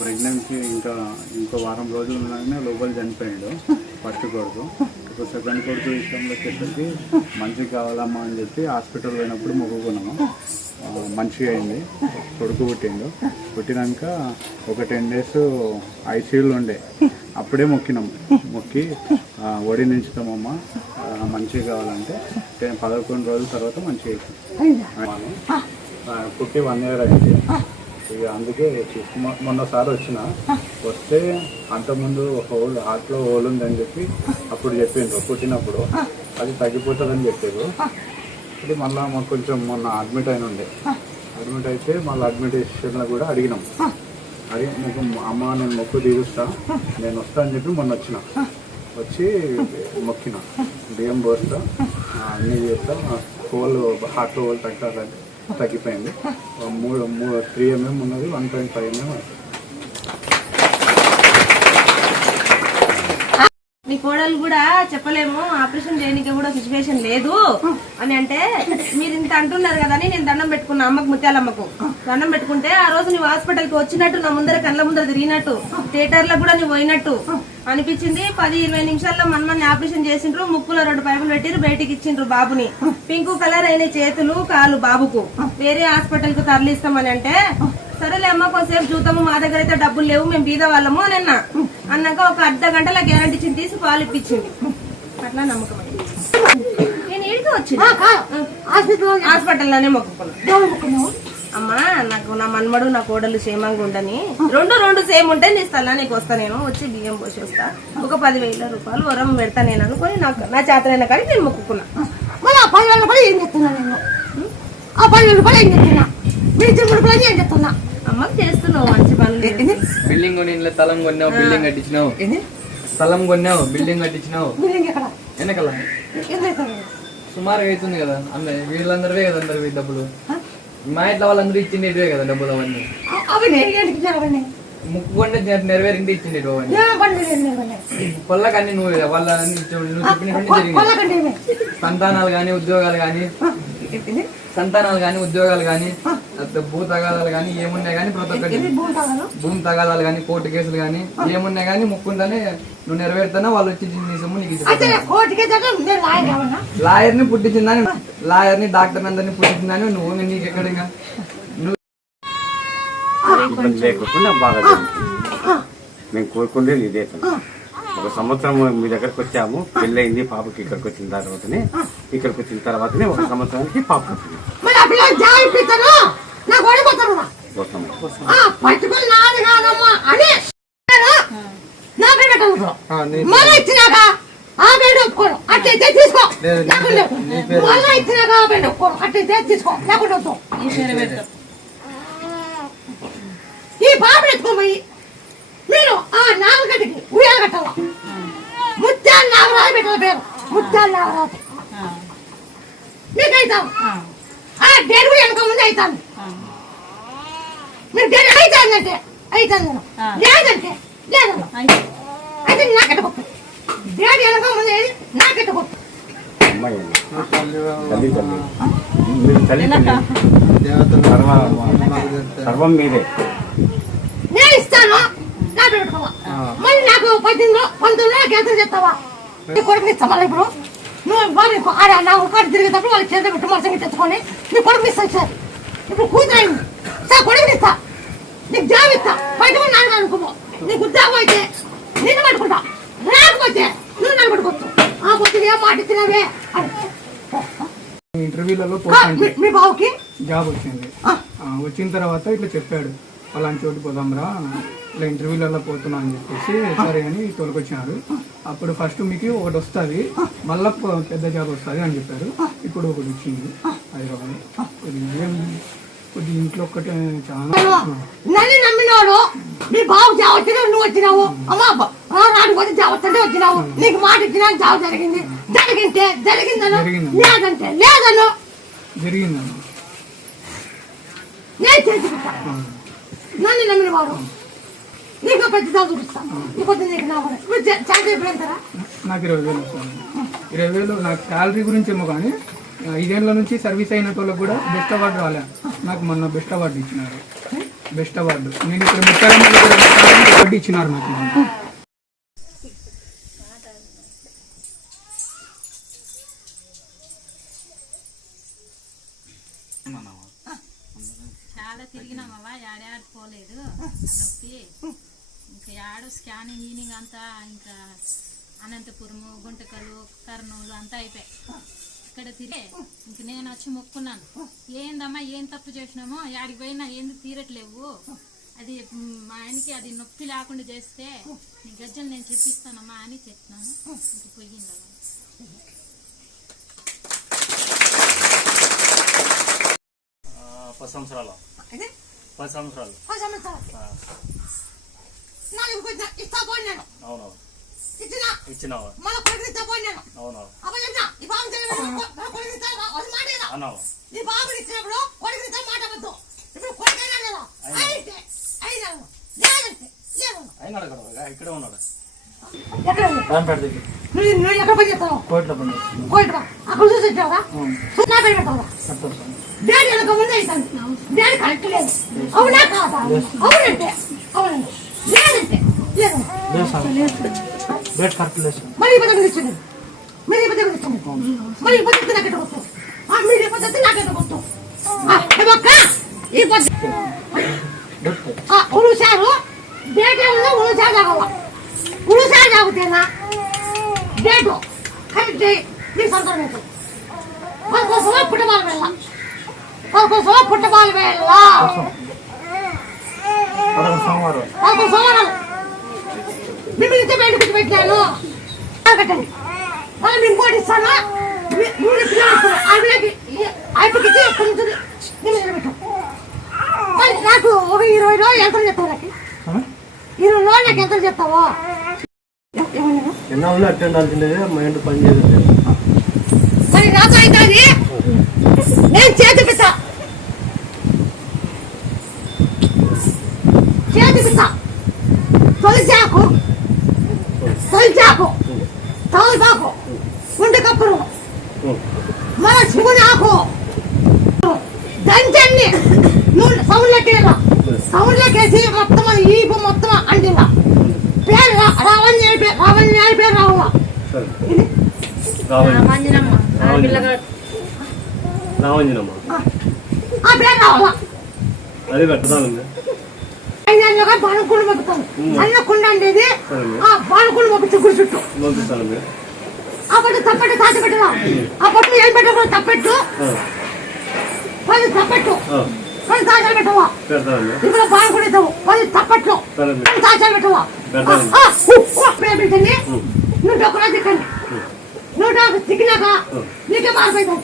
Pregnancy ఇంకా ఇంకో వారం రోజులు ఉండగానే లోపల చనిపోయాడు. ఫస్ట్ కొడుకు. ఇప్పుడు సెకండ్ కొడుకు విషయంలో వచ్చేసరికి మంచిగా కావాలమ్మా అని చెప్పి హాస్పిటల్ పోయినప్పుడు మొక్కుకున్నాము మంచిగా అయింది. కొడుకు పుట్టిండు. పుట్టినాక ఒక టెన్ డేస్ ఐసీయూలో ఉండే. అప్పుడే మొక్కినాం. మొక్కి ఒడి నించుతామమ్మా మంచిగా కావాలంటే టెన్ పదకొండు రోజుల తర్వాత మంచిగా పుట్టి వన్ ఇయర్ అయింది. ఇక అందుకే తీసుకు- మొన్నసారి వచ్చిన వస్తే అంతకుముందు ఒక హోల్ హార్ట్లో హోల్ ఉందని చెప్పి అప్పుడు చెప్పిండ్రు పుట్టినప్పుడు అది తగ్గిపోతుందని చెప్పారు ఇది మళ్ళీ మాకు కొంచెం మొన్న అడ్మిట్ అయిన ఉండే. అడ్మిట్ అయితే మళ్ళీ అడ్మిటేషన్లో కూడా అడిగినాం. అడిగి మీకు అమ్మ నేను మొక్కు తీరుస్తా నేను వస్తా అని చెప్పి మొన్న వచ్చిన. వచ్చి మొక్కిన. బియ్యం పోస్తా అన్నీ చేస్తా హోల్ హార్ట్ హోల్ తగ్గాలంటే తగ్గిపోయింది. మూడు మూడు త్రీ ఎంఎం ఉన్నది వన్ పాయింట్ ఫైవ్ ఎంఎం మీ కోడలు కూడా చెప్పలేము ఆపరేషన్ చేయడానికి కూడా సిచ్యువేషన్ లేదు. అని అంటే మీరు ఇంత అంటున్నారు కదా అని నేను దండం పెట్టుకున్నా అమ్మకు ముత్యాలమ్మకు. దండం పెట్టుకుంటే ఆ రోజు నువ్వు హాస్పిటల్కి వచ్చినట్టు నా ముందర కళ్ళ ముందర తిరిగినట్టు థియేటర్లో కూడా నువ్వు పోయినట్టు అనిపించింది. పది ఇరవై నిమిషాల్లో మనమని ఆపరేషన్ చేసిండ్రు ముక్కులో రెండు పైపులు పెట్టిరు బయటికి ఇచ్చిండ్రు బాబుని. పింక్ కలర్ అయిన చేతులు కాలు బాబుకు. వేరే హాస్పిటల్కు తరలిస్తామని అంటే సరేలే అమ్మ కొంతసేపు చూద్దాము మా దగ్గర అయితే డబ్బులు లేవు మేము బీద వాళ్ళము అని అన్నా. అన్నాక ఒక అర్ధ గంటల గ్యారంటీ ఇచ్చింది తీసి పాలు ఇప్పించింది. అట్లా నమ్మకం. నేను ఇంటికి వచ్చింది హాస్పిటల్లోనే మొక్కుకున్నా. అమ్మా నాకు నా మన్మడు నా కోడలు క్షేమంగా ఉండని. రెండు రెండు సేమ్ ఉంటే నీ స్థలానికి నీకు వస్తా నేను. వచ్చి బియ్యం పోసి వస్తా ఒక పదివేల రూపాయలు వరం పెడతా నేను అనుకొని నాకు నా చేతనైన కానీ నేను మొక్కుకున్నా. మళ్ళీ ఆ పదివేల రూపాయలు ఏం చెప్తున్నా నేను? ఆ పదివేల రూపాయలు ఏం చెప్తున్నా? ఏం చెప్తున్నా? అమ్మకి చేస్తున్నావు మంచి పనులు బిల్డింగ్ కొని ఇంట్లో స్థలం కొన్నావు బిల్డింగ్ కట్టించినావు. స్థలం కొన్నావు బిల్డింగ్ కట్టించినావు. బిల్డింగ్ ఎక్కడ? వెనకల. సుమారుగా అవుతుంది కదా అందరి వీళ్ళందరివే కదా అందరివి డబ్బులు. మా ఇంట్లో వాళ్ళందరూ ఇచ్చిండేటివే కదా డబ్బులు అవన్నీ. అవి నేను ఏంటికి ఇచ్చారు అవన్నీ? ముక్కు కొంటే నెరవేరింటి ఇచ్చిండేటివి అవన్నీ. ఏం పని లేదు నేను ఇవ్వలే. పొల్లకి అన్ని నువ్వు వాళ్ళ. నువ్వు చెప్పినటువంటి సంతానాలు కానీ ఉద్యోగాలు కానీ సంతానాలు కానీ ఉద్యోగాలు కానీ భూ తగాదాలు కానీ ఏమున్నాయి కానీ ప్రతి ఒక్కటి ఇది భూమి తగాదాలు కానీ కోర్టు కేసులు కానీ ఏమున్నాయి కానీ ముక్కుంటానే నువ్వు నెరవేరుతానా వాళ్ళు వచ్చి నీ సొమ్ము నీకు లాయర్ని పుట్టించిందని లాయర్ని డాక్టర్ అందరిని పుట్టించిందని నువ్వు నీకు ఎక్కడ నువ్వు లేకుండా బాగా మేము కోరుకునేది ఇదే ఒక సంవత్సరం మీ దగ్గరకు వచ్చాము పెళ్ళయింది పాపకి ఇక్కడికి వచ్చిన తర్వాతనే ఇక్కడికి వచ్చిన తర్వాతనే ఒక సంవత్సరానికి పాప పుట్టింది. నాకు. వస్తాము ఆ పట్టుకుని నాది కాదమ్మా. అని నా పేరు మళ్ళీ ఇచ్చినాక ఆ పేరు ఒప్పుకోను. అట్లయితే తీసుకో. లేకుంటే మళ్ళీ ఇచ్చినాక ఆ పేరు ఒప్పుకోను. అట్లయితే తీసుకో. వద్దు. ఈ పాప ఎత్తుకోమయ్యి మీరు ఆ నాగగడ్డికి ఉయ్యాల కట్టాల? ముత్యాల నాగరాజు పెట్టాల పేరు. ముత్యాల నాగరాజు. మీకు అవుతాం ఆ. కూడా వెనక ముందు అవుతాను మీరు డేట్ అవుతానంటే అవుతాను నేను లేదంటే లేదన్న అయితే నాకెట్టకొట్టు డేట్ వెనక ముందు ఏది? సర్వ నేను ఇస్తాను. నా పెట్టుకోవా? మళ్ళీ నాకు పద్దెనిమిదిలో పంతొమ్మిదిలో క్యాన్సర్ చేస్తావా నీ కొడుకుని ఇస్తా మళ్ళీ ఇప్పుడు. నువ్వు వాళ్ళు ఆడ నా ఒకటి తిరిగేటప్పుడు వాళ్ళకి చేత పెట్టి మనసు తెచ్చుకొని నీ కొడుకుని ఇస్తా సార్ ఇప్పుడు కూతురు అయింది సార్ కొడుకుని ఇస్తా. నీకు జాబ్ ఇస్తా. నాన్న అనుకోమో నీకు ఉద్యోగం అయితే నిన్ను పట్టుకుంటా. లేకపోతే నువ్వు నన్ను పట్టుకోవచ్చు ఆ పొద్దున ఏం మాట ఇచ్చినావే. ఇంటర్వ్యూలలో మీ- బావుకి? జాబ్ వచ్చింది. వచ్చిన తర్వాత ఇట్లా చెప్పాడు. అలాంటి చోటు పోదాంరా ఇట్లా ఇంటర్వ్యూలలో పోతున్నా అని చెప్పేసి సరే అని తోలుకొచ్చినారు. అప్పుడు ఫస్ట్ మీకు ఒకటి వస్తుంది. మళ్ళా పెద్ద జాబ్ వస్తుంది అని చెప్పారు. ఇప్పుడు ఒకటి వచ్చింది. హైదరాబాద్. ఒక్కటే చాలా నన్ను నమ్మినోడు మీ బాబు జావచ్చిన నువ్వు వచ్చినావు. అమ్మా రాడు పోతే జావచ్చంటే వచ్చినావు. నీకు మాట ఇచ్చినా జావ జరిగింది. జరిగింటే జరిగిందను. జరిగింది. లేదంటే లేదను. జరిగిందండి నేను చేసి పెట్టా నన్ను నమ్మిన వాడు నీకు పెద్ద జాబ్ చూపిస్తాను నీకు నీకు నా ఇప్పుడు అయిపోయింటారా నాకు ఇరవై వేలు ఇరవై వేలు నాకు శాలరీ గురించి ఏమో కానీ ఐదేళ్ళ నుంచి సర్వీస్ అయిన వాళ్ళకి కూడా బెస్ట్ అవార్డు రాలే. నాకు మొన్న బెస్ట్ అవార్డు ఇచ్చినారు. Best award. నేను ఇక్కడ ఒకటి ఇచ్చినారు నాకు. చాలా తిరిగినామవ్వ యాడాడు పోలేదు. నొప్పి ఇంకా యాడో స్కానింగ్ ఈనింగ్ అంతా ఇంకా అనంతపురము గుంటకలు కర్నూలు అంతా అయిపోయాయి. ఇక్కడ తిరిగే ఇంక నేను వచ్చి మొక్కున్నాను. ఏందమ్మా ఏం తప్పు చేసినామో? యాడికి పోయినా ఏంది తీరట్లేవు? అది మ్, ఆయనకి అది నొప్పి లేకుండా చేస్తే నీ గజ్జలు నేను చెప్పిస్తానమ్మా అని చెప్పినాను. ఇంక పోయిందమ్మా పది సంవత్సరాలు. పది సంవత్సరాలు. పది సంవత్సరాలు. నాలుగు ఇచ్చినావు? మన కొడుకుని ఇస్తా పోయినాను. అవును? అప్పుడు చెప్పిన ఈ బాబు ఇస్తా అది మాట? అన్నావు? ఈ బాబుని ఇచ్చినప్పుడు కొడుకుని ఇస్తా మాట వద్దు ఇప్పుడు కొడుకైనా లేదా అయితే అయినా లేదంటే లేదు అయినాడు అక్కడ ఇక్కడే ఉన్నాడు. నువ్వు ఎక్కడ పని చేస్తావు? కోట్ల పని కోయిట్రా అక్కడ చూసి వచ్చావా? నా పేరు పెట్టావా డాడీ వెనక ముందే అవుతాను డాడీ కరెక్ట్ లేదు. అవునా కాదా? అవునంటే లేదంటే లేదు బేట్ కరెక్ట్ లేదు మరి ఈ పద్ధతి ఇచ్చింది మీరు ఈ పద్ధతి ఇచ్చింది మరి ఈ పద్ధతి నాకెట్ట గుర్తు ఆ మీరు ఈ పద్ధతి నాకెట్ట గుర్తు ఆ, ఏమక్క ఈ పద్ధతి ఆ, ఉలుసారు డేటేమో ఉలుసారు తాగవ ఉలుసారు తాగుతేనా డేటు కరెక్ట్ మీ సంతానం మీకు పదకోసమా పుట్టబాల వేళ పదకోసమా పుట్టబాల వేళ సోమవారం పదకొండు సంవత్సరాలు మిమ్మల్ని ఇంత బయట పెట్టాను మేము ఇంకోటి ఇస్తాను. మూడు పిల్లలు ఆవిడకి ఆవిడకి ఇచ్చి ఎక్కడి నుంచి నేను నిలబెట్టు మరి నాకు ఒక ఇరవై రోజులు ఎంత చెప్తావు నాకు? ఇరవై రోజులు నాకు ఎంత చెప్తావో? ఎ- ఏమన్నాను? ఎన్నాళ్ళు అటెండ్ అవుతుండేది మా ఇంటి పని చేయదు మరి నాతో అయితే అది నేను చేతి పిస్త తొలిచాకు తొలిచాకు తొలిపాకు గుండె కప్పురు మన శివుని ఆకు దంచండి నువ్వు సౌండ్లకేరా సౌండ్లకేసి మొత్తం అది ఈపు మొత్తం అండిలా పేరు రా- రావణ్య పేరు రావణ్య పేరు రావాలా ఇది మంజనమ్మ రావంజనమ్మ అది పెట్టదానండి ఐదేళ్ళుగా బాణకుళ్ళు మొక్కుతాను అన్న కుండ అనేది ఆ బాణకుళ్ళు మొక్కు గుడి చుట్టూ. పంపిస్తానండి అప్పుడు తప్పెట్టు తాటి పెట్టరా. అప్పుడు ఏం పెట్టకూడదు తప్పెట్టు. పది తప్పెట్టు. పది తాచాలు పెట్టవా? ఇప్పుడు బాణకుడు ఇస్తావు పది తప్పెట్లు. తాచాలు పెట్టవా. ప్రేమించండి నువ్వు డొక్కలో తిక్కండి నువ్వు డొక్క తిక్కినాక నీకే మారిపోయింది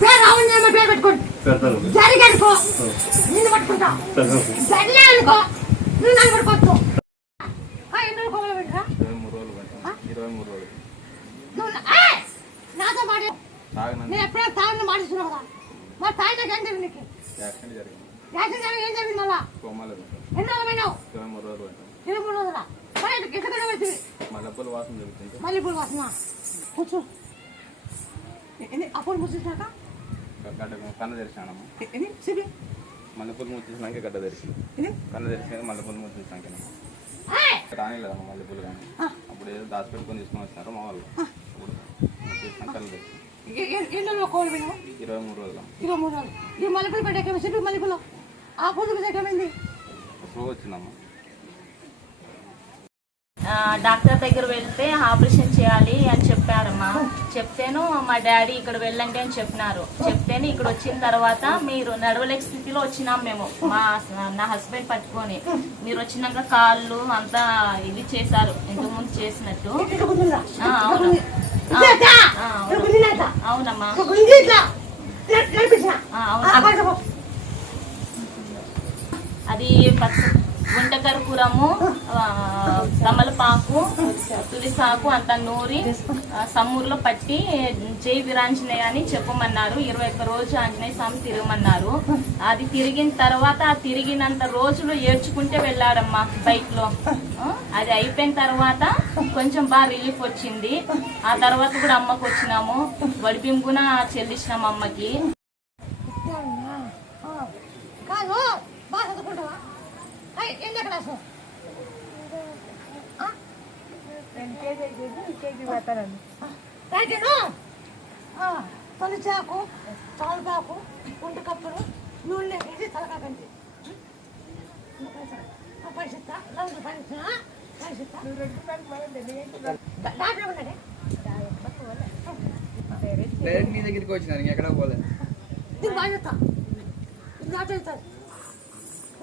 పేరు రావణ్య పేరు పెట్టుకోండి. జరిగనుకో నిన్ను పట్టుకుంటా. సర్లే అనుకో. నువ్వు నన్ను పట్టుకోవచ్చు ఆ, ఎన్ని రోజులు పెట్టరా? ఇరవై మూడు రోజులు! నాతో మాట నేను ఎప్పుడైనా తాగిన మాటిస్తున్నావు కదా. మరి తాగినాక ఏం జరిగింది నీకు? యాక్సిడెంట్ జరిగింది. యాక్సిడెంట్ జరిగి ఏం జరిగింది మళ్ళా? ఎన్ని రోజులు పోయినావు ఇరవై మూడు రోజులు పెట్టాం ఇరవై మూడు రోజుల? పెడుతుంది మల్లెపూల వాసన జరుగుతుంటే. మళ్ళీ ఇప్పుడు వస్తున్నా కూర్చో అప్పుడు ముచ్చేసాక గడ్డ కన్ను తెరిచానమ్మ ఎన్ని చూపి మల్లెపూలు ముచ్చేసినాక గడ్డ తెరిచింది. కన్ను తెరిచినాక మల్లెపూలు ముచ్చేసినాక ఏయ్! రానిలేదమ్మ మల్లెపూలు కానీ. అప్పుడు ఏదో దాచిపెట్టుకొని తీసుకొని వచ్చినారు మా వాళ్ళు. ముచ్చేసినాక పోయినావు ఇరవై మూడు రోజులు ఇరవై మూడు రోజులు. ఈ మల్లెపూలు పెట్టాక చెప్పి మల్లెపూలు. ఆ పూలు పెట్టేమైంది వచ్చిందమ్మ. డాక్టర్ దగ్గర వెళ్తే ఆపరేషన్ చేయాలి అని చెప్పారమ్మా. చెప్తేను మా డాడీ ఇక్కడ వెళ్ళండి అని చెప్పినారు. చెప్తేనే ఇక్కడ వచ్చిన తర్వాత మీరు నడవలేక స్థితిలో వచ్చినాం మేము. మా నా హస్బెండ్ పట్టుకొని. మీరు వచ్చినాక కాళ్ళు అంతా ఇది చేశారు. ఇంతకు ముందు చేసినట్టు అవును. అవునమ్మా. గుంజి ఇట్లా. నడి- నడిపించిన ఆ, అవును. ఆ, పైకి పో. అది పచ్చ గుంటకర్పూరము ఆ, తమలపాకు తులిసాకు అంత నూరి సమ్మూరులో పట్టి జై వీరాంజనేయ అని చెప్పమన్నారు. ఇరవై ఒక్క రోజు ఆంజనేయ స్వామి తిరగమన్నారు. అది తిరిగిన తర్వాత ఆ తిరిగినంత రోజులు ఏడ్చుకుంటే వెళ్ళాడమ్మా బైక్లో అది అయిపోయిన తర్వాత కొంచెం బాగా రిలీఫ్ వచ్చింది. ఆ తర్వాత కూడా అమ్మకు వచ్చినాము. వడిపింపున కూడా చెల్లించినాము అమ్మకి బాగా ఎన్నో క్లాసు ఆ? రైటేనా ఆ, తొలి చాకు చాలుపాకు గుంట కప్పులు నూనె వేసి తలకాకండి రెండు పరిస్థిత పరిస్థిత డాక్టర్ ఉన్నాడే డైరెక్ట్ మీ దగ్గరికి వచ్చినారు ఇంకెక్కడ పోలేదు ఇది బాధ్యత. ఇది నాట అవుతుంది ఇది నాట అవుతుంది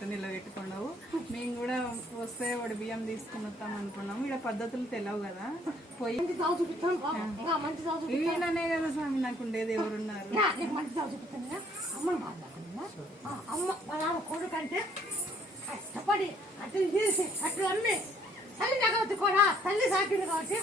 కరెక్ట్ నిలబెట్టుకున్నావు. మేము కూడా వస్తే వాడి బియ్యం తీసుకుని వస్తాం అనుకున్నాము. ఇక్కడ పద్ధతులు తెలియవు కదా. పోయి కదా స్వామి నాకు ఉండేది ఎవరున్నారు? మాట్లాడుతున్నా అమ్మ తల్లి దగ్గర కూడా తల్లి సాకింది కాబట్టి